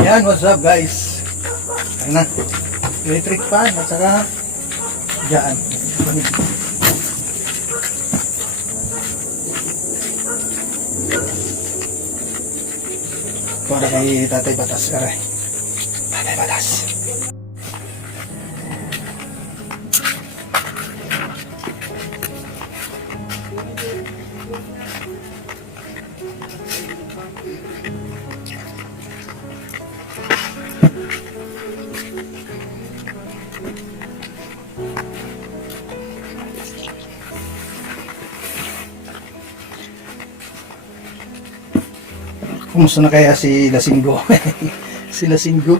Ayan, what's up guys? Ayan na, electric fan at saka dyan. Para kay Tatay Batas, aray. Tatay Batas. Kumusta na kaya si Lasinggo? Si Lasinggo.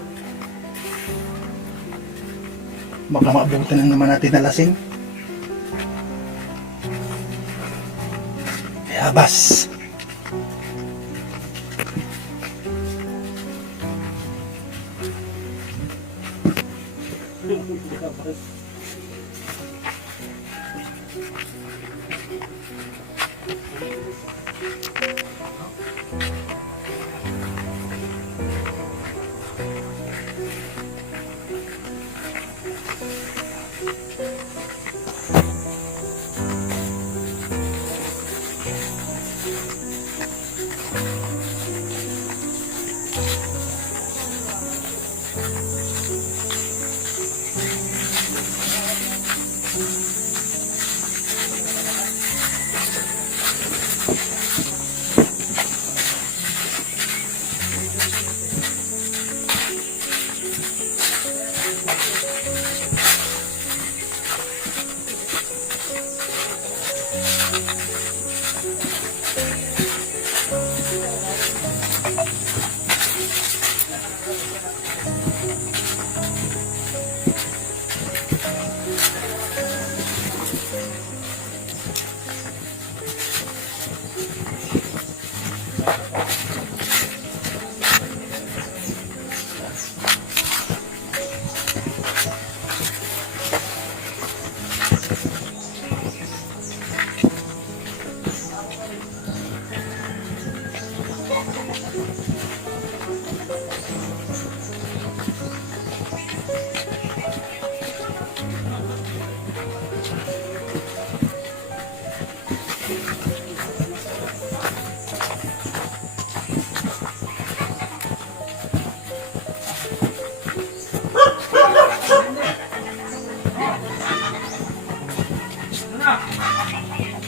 Baka maabutan na naman natin na lasing. Yabas.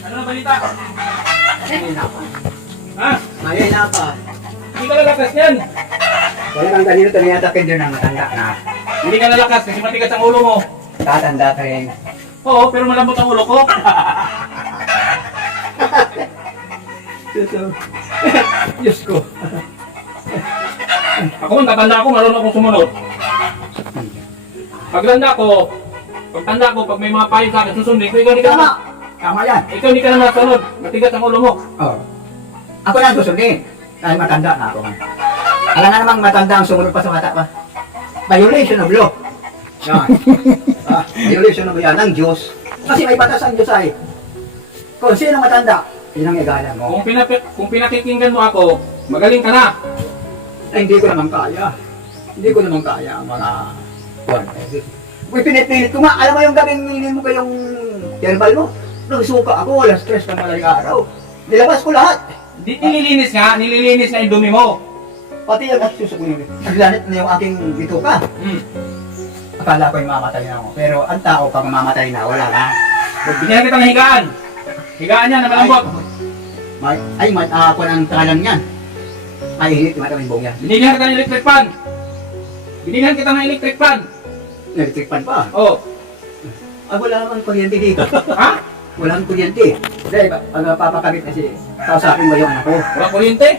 Ano balita? Ha? Ayun na pa. Hindi ka lalakas yan. Wala kang kanino ito niyatakin doon ng matanda na. Hindi ka lalakas kasi matigas ang ulo mo. Tatanda ka rin. Oo, pero malambot ang ulo ko. Diyos ko. Ako man, tatanda ako, marunong akong sumunod. Pagtanda ko, pag may mga payo sa akin, susundin ko, ikaw hindi ka Tama! naman. Tama yan. Ikaw hindi ka naman nasunod. Matigas ang ulo mo. Oh. Ako na ang susundin. Dahil matanda na ako. Alam na namang matanda ang sumunod pa sa mata pa. Violation of law. Yan. Violation of law yan ng Diyos. Kasi may batas ang Diyos ay. Kung sino matanda, yun ang igala mo. Kung pinakikinggan mo ako, magaling ka na. Ay, hindi ko naman kaya. Hindi ko naman kaya ang mga... Uy, pinipilit ko nga. Alam mo yung gabing nilin mo kayong herbal mo? Nung suka ako, wala stress ng malayang araw. Nilabas ko lahat. Nililinis nga yung dumi mo. Pati yung asus ko yun. Naglanit na yung aking bituka. Akala ko yung mamatay na ako. Pero ang tao pag mamatay na, wala na. Binigyan kita ng higaan. Higaan yan na malambot. Ay, ako ng talang yan. Ay, hinit yung mataming buong yan. Binigyan kita ng electric fan. Binigyan kita ng electric fan. Electric fan pa. Oo. Ah, wala naman kuryente dito. Ha? Wala naman kuryente. Dahil, papakabit kasi, kausapin mo yung anak ko. Wala kuryente?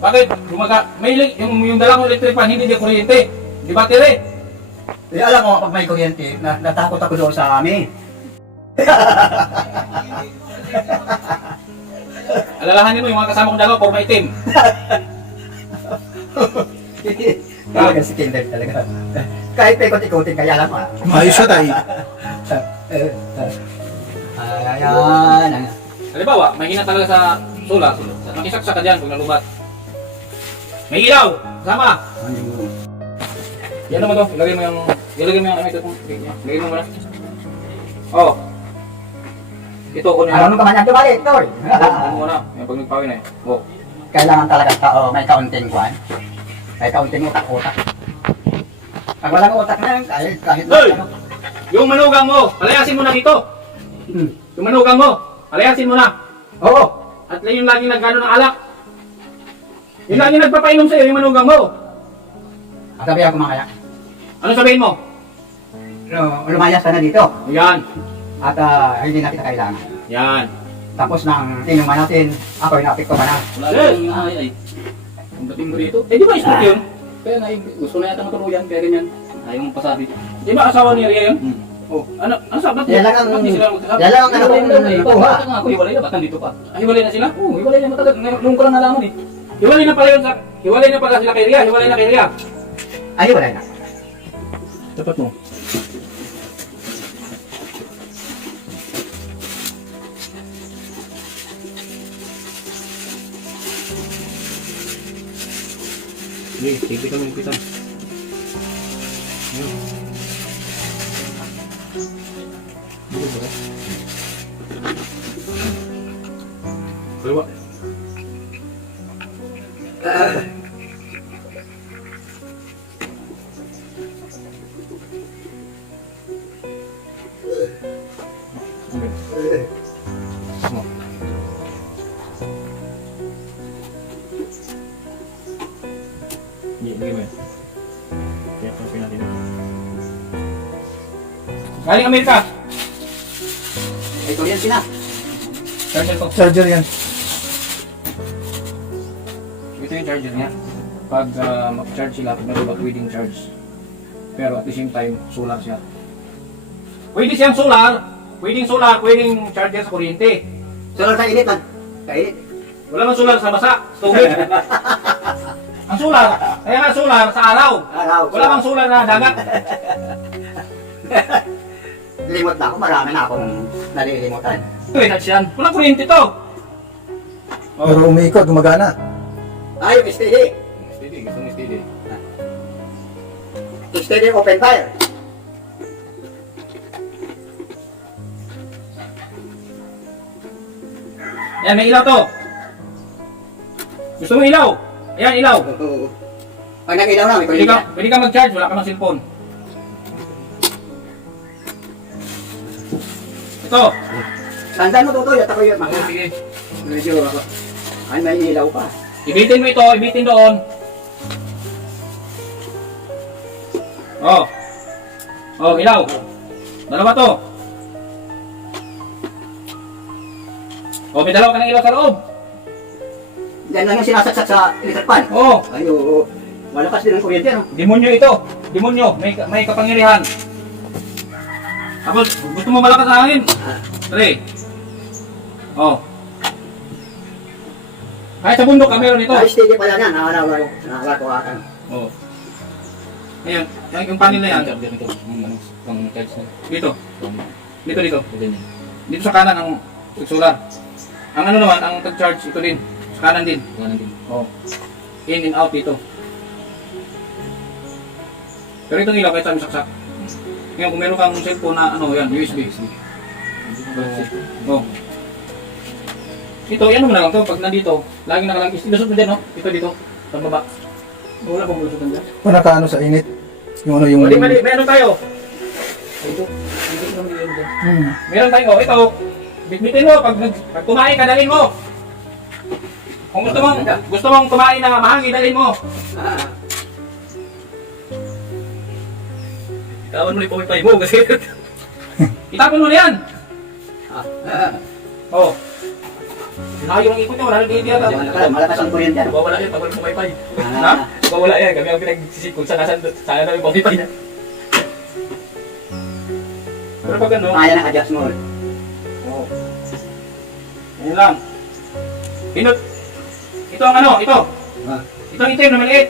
Bakit? Yung dala kong electric fan, hindi kuryente. Di battery. Eh, alam mo, pag may kuryente, natakot ako doon sa amin. Alalahanin mo yung mga kasama kong dalawa, puro maitim. Talaga si Kinder talaga. Kahit pekot-ikotin, kaya lang ah. Maayos siya tayo. Ayan. Halimbawa, mahina talaga sa solar. Makisaksa ka dyan kung nalubat. May ilaw! Sama. Ayun. Yan naman to. Ilagay mo yung ano ito. Ilagay mo muna. Oh. Ito, kunin Ano ka man yan balik, Toy? Ano muna. Yung pag nagpawin na eh. Oh. Kailangan talaga tao may kaunting kwan. May kaunting utak-utak. Pag walang utak na yan, kahit Hoy! Yung manugang mo, palayasin mo na dito. Yung manugang mo, palayasin mo na. Oo. At yung laging nagano ng alak. Yung laging nagpapainom sa'yo, yung manugang mo. Sabihan ko mamaya. Ano sabihin mo? Lumayas ka na dito. Yan. At hindi na kita kailangan. Yan. Tapos nang inuman natin, ako yung napikto ka na. Wala lang ay. Ang dating mo dito. Eh di ba sport yun? Kaya na, gusto na yata matuluyan, kaya ganyan. Ayaw mong pasabi. Di ba asawa ni Ria yun? Oh, ano sabi? Yan lang ang... Ba't di sila magkasama? Yan lang ang ano kong tuha. Bakit nga ako, hiwalay na, ba't nandito pa? Ah, hiwalay na sila? Oo, hiwalay na matagal. Nung ko lang nalaman eh. Hiwalay na pala yun sa... Hiwalay na pala sila kay Ria. Hiwalay na kay Ria. Ay, wala na. Dapat mo. Sige, sige kami kita. Kaliwa. Mo. Hindi mo. Kaya pa natin. Galing Amerika. Ito yan sina. Charger to. Charger yan. Ito yung charger niya. Pag mag-charge sila, meron ba pwedeng charge. Pero at the same time, solar siya. Pwede siyang solar, pwedeng charger sa kuryente. Solar sa init man. Kainit. Wala mang solar sa basa, sa tubig. Ang solar, kaya nga solar sa araw. Araw. Wala mang solar na dagat. Limot na ako, marami na akong nalilimutan. Charge yan. Walang kuryente to. Pero umiikot, gumagana. Ay, yung steady. Steady, gusto mo steady. Yung steady open fire. Yan, may ilaw to. Gusto mo ilaw? Ayan, ilaw. Oo. Pag nag-ilaw na, may Pwede kulitan. ka, pwede ka mag-charge, wala ka ng cellphone. Ito. Saan mo tutoy at ako yung mga. Oh, sige. Medyo ako. Ay, may ilaw pa. Ibitin mo ito, ibitin doon. Oh. Oh, ilaw. Dalawa to. Oh, may dalawa ka ng ilaw sa loob. Yan lang yung sinasaksak sa electric pan. Oh, Ay, oo. Malakas din ang kuryente, no? demonyo ito. Demonyo, may kapangyarihan. Tapos, gusto mo malakas ang hangin? Pre. Oh. Kahit sa bundok ka meron ito. Ay, steady pala yan. Nakakala ko akan. Oh. Ayan, yung panel na yan. Ang charger nito, yung ano, pang charge na. Dito. Dito. Ganyan. Dito sa kanan ang solar. Ang ano naman, ang tag-charge ito din. Sa kanan din. Ganyan din. Oh. In and out dito. Pero itong ilaw kahit sa saksak. Ngayon kung meron kang cellphone na ano yan, USB. Oh. Ito, yan mo na lang to. Pag nandito, lagi nakalang ilusot mo din, no? Ito dito, sa baba. Wala bang lusutan dyan? O nakaano sa init. Yung ano yung... Mali, meron tayo. Ito. Ito lang yun dyan. Meron tayo, ito. Bitbitin mo, pag kumain ka, dalhin mo. Kung gusto mong kumain na mahangin, dalhin mo. Tawan mo yung pumipay mo kasi. Itapon mo na yan. Oh. Layo ng ikot nyo, wala nang idiya. Malakas ang kuryente, no? Mawawala yan pag walang pumipay. Ha? Mawawala yan. Kami ang pinagsisikon sa nasan na yung pumipay niya. Pero pag ano, Kaya naka-adjust mo. oh. Yan lang. Pinot. Ito ang ano, ito. Ah. Ito ang itim na maliit.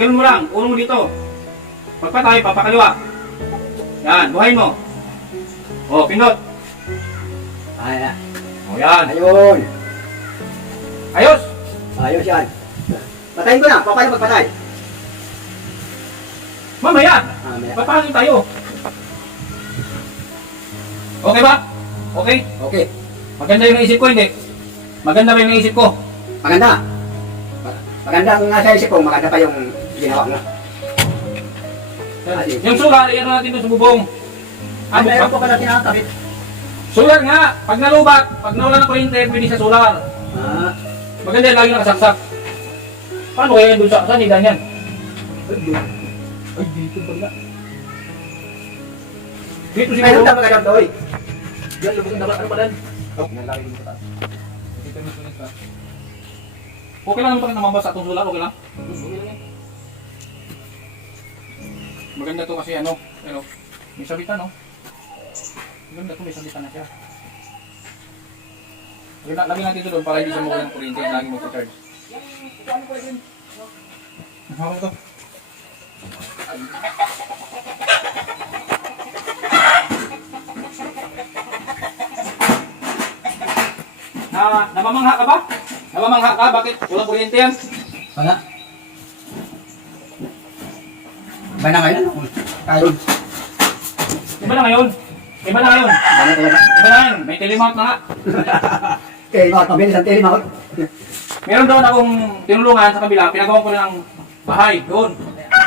Ganun mo lang, uno mo dito. Pagpatay, papakaliwa. Yan, buhayin mo. Oh, pinot. Ay, Oh, yan. ayun. Ayos. Ayos yan. Patayin ko na. Paano magpatay? Mamaya! Mamaya. Papangin tayo. Okay ba? Okay? Okay. Maganda yung naisip ko, hindi? Maganda ba yung naisip ko? Maganda. Maganda ang nasa isip ko, maganda pa yung ginawa mo. Yung sulat, iyan natin doon sa bubong. Ah, meron ko pala tinakabit. Sulat nga! Pag nalubat, pag nawala ng kuryente, pwede sa solar. Ah, Maganda yung lagi nakasaksak. Paano kaya doon sa saan? Ganyan. Ay, dito pala. Dito ay, siguro. ang maganda to, oy. Yan, lubog na ano pa din? Oh, nalaki dito sa taas. Dito yung sulit ka. Okay lang naman pag namabasa itong sulat, okay lang? Okay lang yan. Maganda to kasi ano, may sabitan no? Maganda to, may sabitan na siya. Lagi natin ito doon para hindi siya mawala ng kuryente, lagi mag-charge. Hawak ito. Namamangha ka ba? Namamangha ka? Bakit? Walang kuryente yan? Wala. Ba na ngayon? Tayo. Iba na ngayon? Iba na ngayon? Ba na talaga? Iba na ngayon? May telemount na nga. Okay, mga pabilis ang telemount. Meron doon akong tinulungan sa kabila, pinagawa ko ng bahay doon.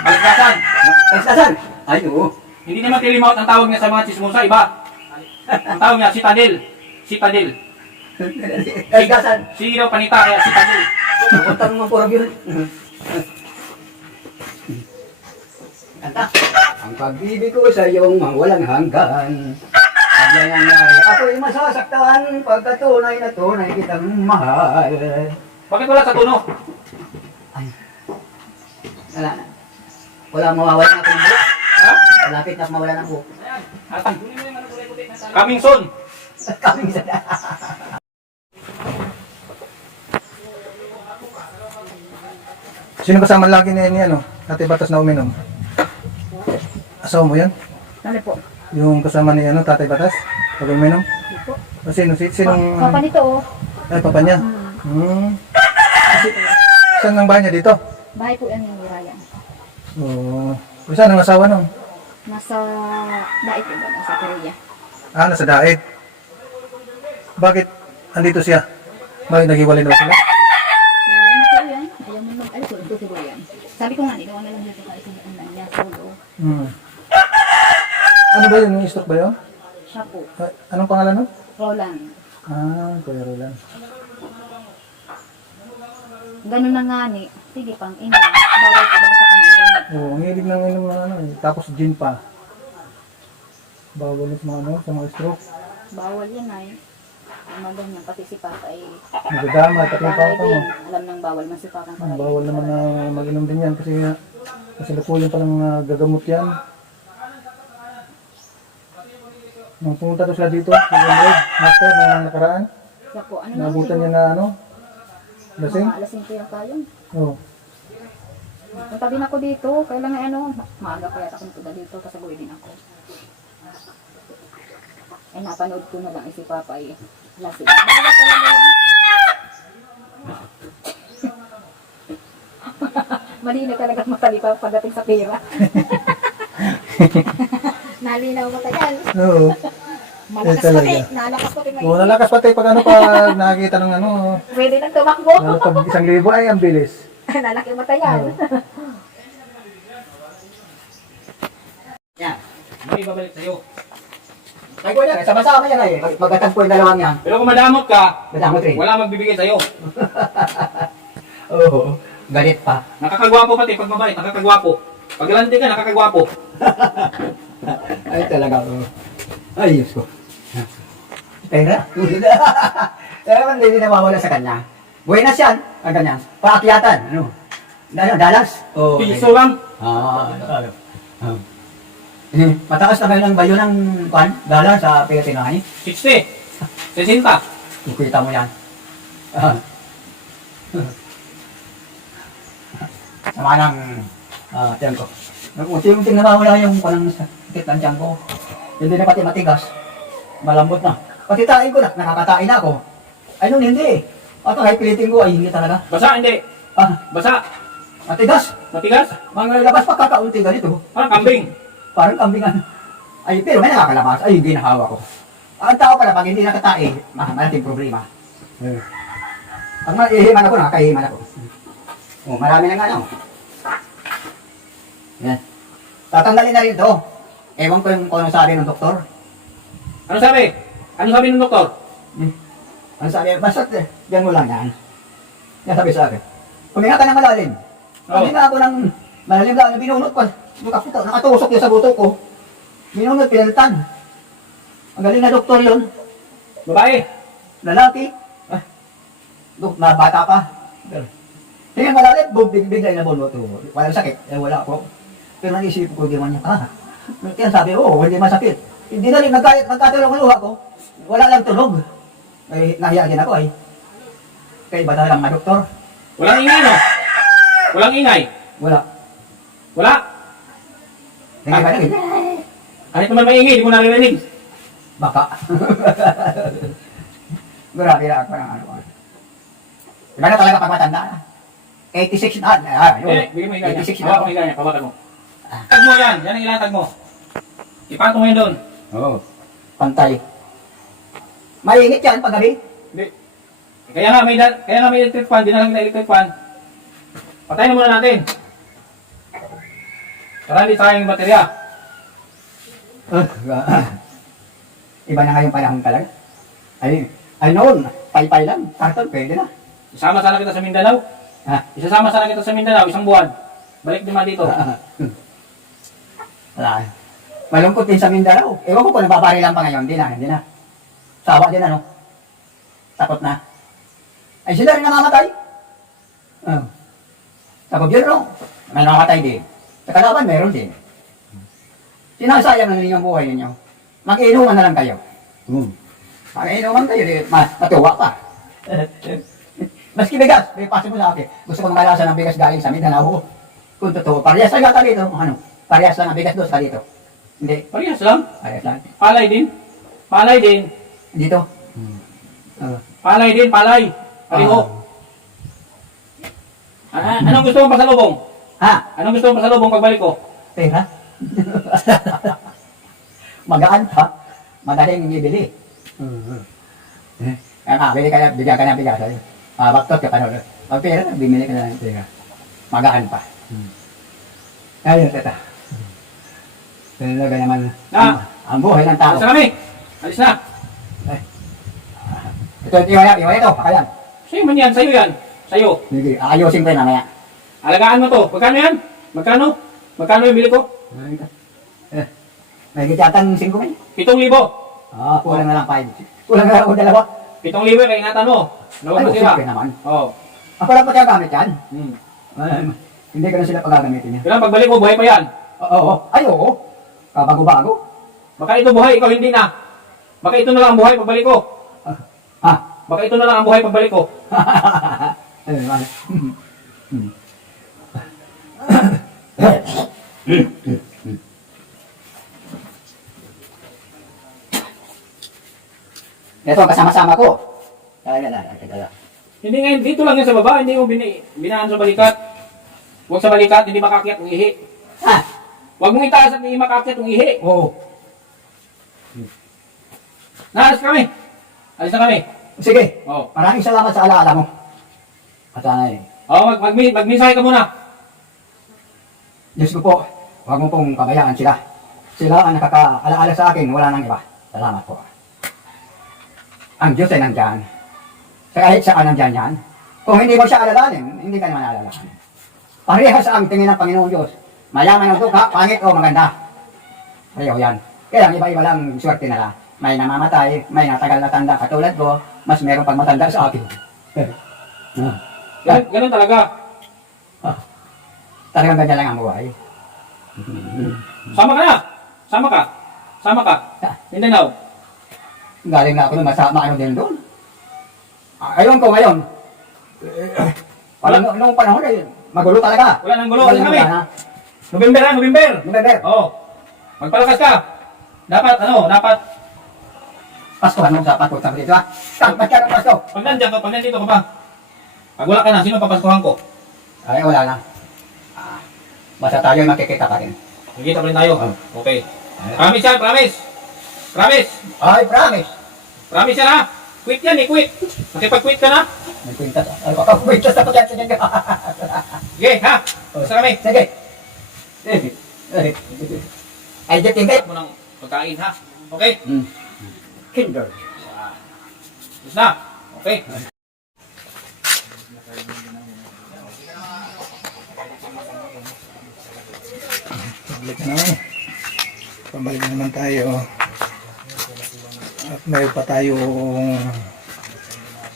Baliktasan. Kasasan? Ay, oo. Hindi naman telemount ang tawag niya sa mga chismosa, iba. Ang tawag niya, Citadel. Citadel. Kasasan? Si daw panita, kaya Citadel. Puntang mga purag yun. Kanta. Ang pag-ibig ko sa iyong walang hanggan. Pag yan nangyari, ako'y masasaktan pagkatunay na tunay kitang mahal. Bakit wala sa tuno? Ay. Wala na. Wala mawawala na akong buhok. Ha? Malapit na mawala ng buhok. Atan. Coming soon. Kaming sa Sino kasama lagi ni ano? Ate Batas na uminom? Asawa mo yan? Ano po? Yung kasama ni ano, Tatay Batas? Pag uminom? Po. O sino? Sinong... Papa nito oh. Ay, papa niya? Saan ang bahay niya dito? Bahay po yan yung Ryan. Oo. O saan ang asawa nun? Nasa Daig po ba? Nasa Korea. Ah, nasa Daet. Bakit andito siya? Bakit naghiwalay daw sila? Wala na po yan. Ayaw mo mag-alis. Ito siguro yan. Sabi ko nga, ikaw na lang dito kasi ang niya. Solo. Ano ba yun? Yung stroke ba yun? Siya po. Anong pangalan nun? Roland. Ah, Kuya Roland. Ganun na nga ni. Sige pang ina. Bawal ko ba sa kanila? Oo, ang hilig ng inom ng ano eh. Tapos gin pa. Bawal sa mga ano, sa mga stroke. Bawal yan ay. Ang mga ganyan. Pati si Papa ay Nagdadamay, pati yung papa mo. alam nang bawal man si Papa. Bawal naman na mag-inom din yan kasi kasalukuyan pa lang gagamot yan. Nung pumunta to sila dito, si Red, master, na nakaraan, Siya po. Ano naabutan niya na ano, lasing. Mga alas 5 yung kayon. Oo. Punta din ako dito. Kailangan ano, maaga kaya ako punta dito. Kasaguhin din ako. Ay napanood ko na lang si Papa ay lasing. Bawal talaga yan. Mali na talaga matalipa pagdating sa pera. Nalinaw matagal. Oo. Malakas talaga. pati. Nalakas pati may. Oo, nalakas pati pag ano pag nakakita ng ano, Pwede nang tumakbo. lalo pag 1,000 ay ang bilis. Nalaki mata yan. Yan. May babalik sa'yo. Ay, ko yan. Sama-sama yan ay. Magkatag po yung dalawang yan. Pero kung madamot ka, Madamot rin. wala magbibigay sa'yo. Oo. Galit pa. Nakakagwapo pati pag mabait, nakakagwapo. Pag galante ka, nakakagwapo. Ay, talaga. Ay, Diyos ko. Pera? Pero hindi nawawala sa kanya. Buenas yan. Ang ganyan. Paakyatan. Ano? Dalas? Oo. Piso lang. Mataas na kayo ng bayo ng dala sa Pilipinas. 60. 60. Kukita mo yan. Sama ng tiyan ko. Unti-unting nawawala yung panang sakit ng tiyan ko. Hindi na pati matigas. Malambot na. Pati tain ko na. Nakakatain na ako. Ay nun hindi. At ang pilitin ko ay hindi talaga. Basa, hindi. Ah, Basa. Matigas. Matigas? Mga labas pa kakaunti ganito. Parang kambing. Parang kambingan. Ay, pero may nakakalabas. Ay, yung ginahawa ko. Ang tao pala, pag hindi nakatae, malaking problema. Pag maihiman ako, nakakahiman ako. Oh, marami na nga ano. Yan. Tatanggalin na rin ito. Ewan ko yung kung ano sabi ng doktor. Ano sabi? Ano sabi ng doktor? Ano sabi? Basta, yan mo lang yan. Yan sabi sa akin. Huminga ka ng malalim. Huminga ako ng malalim lang. Binunot ko. Nakatusok yun sa buto ko. Binunot, pinalitan. Ang galing na doktor yun. Babae. Lalaki. Na bata pa. Tingnan malalim, bigay na bunot. Walang sakit. Wala ako. Pero naisip ko, di man niya. Kaya sabi, hindi masakit. Hindi na rin nagkatulong ang luha ko. Wala lang tunog. Ay, nahiya din ako ay. Kaya iba lang mga doktor. Walang ingay, no? Walang ingay. Wala. Wala. Tingnan ka na Kahit naman maingay, di mo naririnig. Baka. Grabe na ako ng ano. Iba na talaga pag matanda na. 86 na. Bigyan mo ingay niya. 86 na Hawakan ako. mo ingay niya. Hawakan mo. Tag mo yan. Yan ang ilatag mo. Ipatong mo yun doon. Oo. Pantay. Mainit yan pag gabi. Hindi. Kaya nga may electric fan. Di na lang na electric fan. Patayin na muna natin. Para hindi sayang yung baterya. Iba na nga yung panahon talaga. Ay noon, pay-pay lang. Karton, pwede na. Isama sana kita sa Mindanao. Ha? Isasama sana kita sa Mindanao. Isang buwan. Balik naman dito. Wala. Malungkot din sa Mindanao. Ewan ko kung nababarilan pa ngayon. Hindi na. Sawa din ano. Takot na. Ay sila rin namamatay. Sa gobyerno, may namamatay din. Sa kalaban, meron din. Sinasayang na ninyong buhay ninyo. Mag-inuman na lang kayo. Mag-inuman kayo, matuwa pa. Maski bigas, may pasin mo sa akin. Gusto ko makalasan ng bigas galing sa Mindanao. Kung totoo, parehas lang yata dito. Parehas lang ang bigas doon sa dito. Hindi, Parehas lang. parehas lang. Palay din. Palay din. Dito. Palay din. Palay. Pareho. Anong gusto mong pasalubong? Ha? Anong gusto mong pasalubong pagbalik ko? Pera? Magaan pa. Madaling ibili. Bigyan ka na bigas. Baktot ka pa nun. Pag pera, bimili ka na ng pera. Magaan pa. Ayun, tata. Talaga naman. Ang buhay ng tao. Alis na kami. Alis na. Ito, iwan ito. Pakayan. Sa'yo man yan. Sa'yo yan. Sa'yo. Sige, ayusin ko yun mamaya. Alagaan mo to. Magkano yan? Magkano? Magkano yung bili ko? May gitatan 5 mil. 7,000. Kulang na lang 5. Kulang na lang ako dalawa. 7,000 kaya ingatan mo. Nawag mo sila. Siyempre naman. Oo. Ako lang pa gamit yan. Hmm. Hindi ko na sila pagagamitin niya. Kailan pagbalik mo, buhay pa yan. Oo. Ay, oo. Kabago-bago. Baka ito buhay, ikaw hindi na. Baka ito na lang ang buhay pagbalik ko. Ha? Baka ito na lang ang buhay pagbalik ko. Ayun, man. Ito ang kasama-sama ko. Hindi nga, dito lang yan sa baba. Hindi mo binaan sa balikat. Huwag sa balikat, hindi makakyat ng ihi. Ha? Huwag mong itaas at hindi makakyat ng ihi. Oo. Naalis kami. Alis na kami. Sige. Oo. Maraming salamat sa alaala mo. At Oo, magmisahe ka muna. Diyos ko po, huwag mo pong pabayaan sila. Sila ang nakakaalaala sa akin, wala nang iba. Salamat po. Ang Diyos ay nandyan. Kahit saan nandyan yan. Kung hindi mo siya alalanin, hindi ka naman alalanin. Parehas ang tingin ng Panginoong Diyos. Mayaman ang dukha, pangit o maganda. Pareho yan. Kaya ang iba-iba lang swerte nila. May namamatay, may natagal na tanda katulad ko, mas meron pang matanda sa akin. Ganun talaga. Talagang ganyan lang ang buhay. Sama ka na. Sama ka. Mindanao. Galing na ako nun, maano din doon. Ayun ko ngayon. Nung panahon ay magulo talaga. Wala nang gulo. Alis kami. November. November. Oo. Magpalakas ka. Dapat. Pasko, ano sa Pasko? Sabi dito ha? Ba't ka ng Pasko? Pag nandito ka pa. Pag wala ka na, sino papaskuhan ko? Ay, wala na. Basta tayo makikita pa rin. Nakikita pa rin tayo. Oh. Okay. Promise yan, promise. Promise. Ay, promise. Promise yan ha. Quit yan eh, quit. Makipag-quit ka na. May kwintas. Ay, kakakwintas na pagkakita niya. Sige ha. Basta kami. Sige. Ay, di tingkay. Mo ng pagkain ha. Okay. Kinder. Gusto na. Okay. Pabalik na naman. Pabalik na naman tayo. At mayroon pa tayong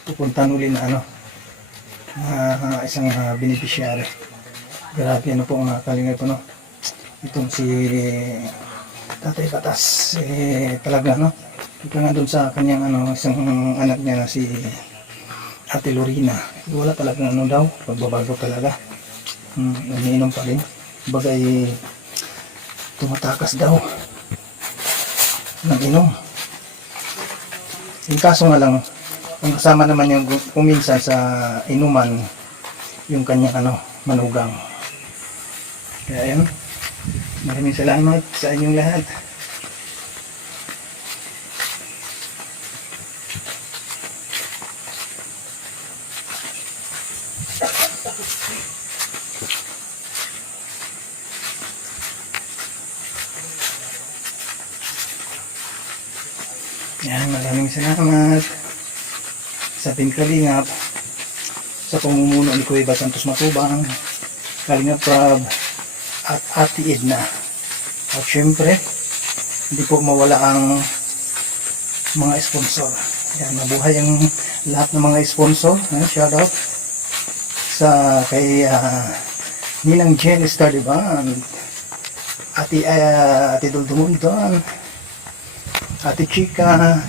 pupuntahan uli na ano, na isang beneficiary. Grabe ano po ang kalingay po no. Itong si Tatay Batas, talaga no. Ika nga doon sa kanyang ano, isang anak niya na si Ate Lorena. Wala talaga ano daw, pagbabago talaga. Umiinom pa rin. Bagay tumatakas daw ng inom. Yung kaso nga lang, kung kasama naman yung kung minsan sa inuman, yung kanyang ano, manugang. Kaya yun, maraming salamat sa inyong lahat. Yan, maraming salamat sa Team Kalingap, sa pamumuno ni Kuya Iba Santos Matubang, Kalingap Prab, at Ate Edna. At syempre, hindi po mawala ang mga sponsor. Yan, mabuhay ang lahat ng mga sponsor. Shout out sa kay Ninang Jen Estadiban, Ate Duldumundon, Ate Chika,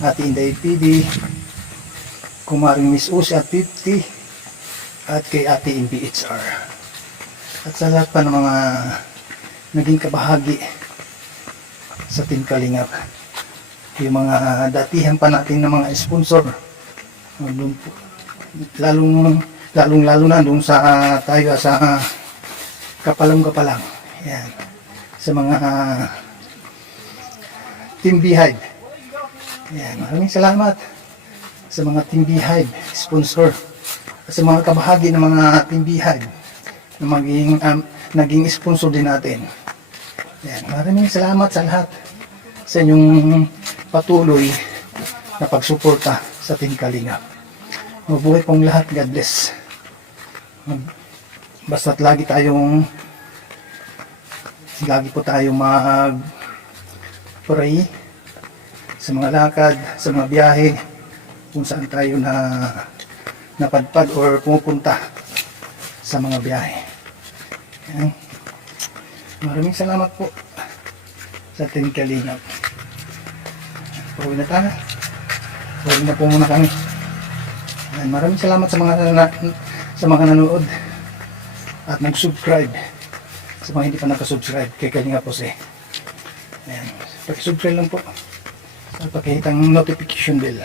Ate Inday PD, Kumaring Miss Uzi at 50, at kay Ate MBHR. At sa lahat pa ng mga naging kabahagi sa Team Kalingap. Yung mga datihan pa natin ng mga sponsor. Lalong na doon sa tayo sa kapalang. Yan. Sa mga Team Beehive. Yan, maraming salamat sa mga Team Beehive sponsor, at sa mga kabahagi ng mga Team Beehive na naging sponsor din natin. Yan, maraming salamat sa lahat sa inyong patuloy na pagsuporta sa Team Kalingap. Mabuhay pong lahat. God bless. Basta't lagi po tayong pray sa mga lakad, sa mga biyahe, kung saan tayo napadpad or pumupunta sa mga biyahe. Yan. Maraming salamat po sa Team Kalingap. Pauwi na tayo. Pauwi na po muna kami. Yan. Maraming salamat sa mga nanood at nag-subscribe. Sa mga hindi pa nakasubscribe kay Kalingap Jose. Ayan. Paki-subscribe lang po. At pakihitang notification bell.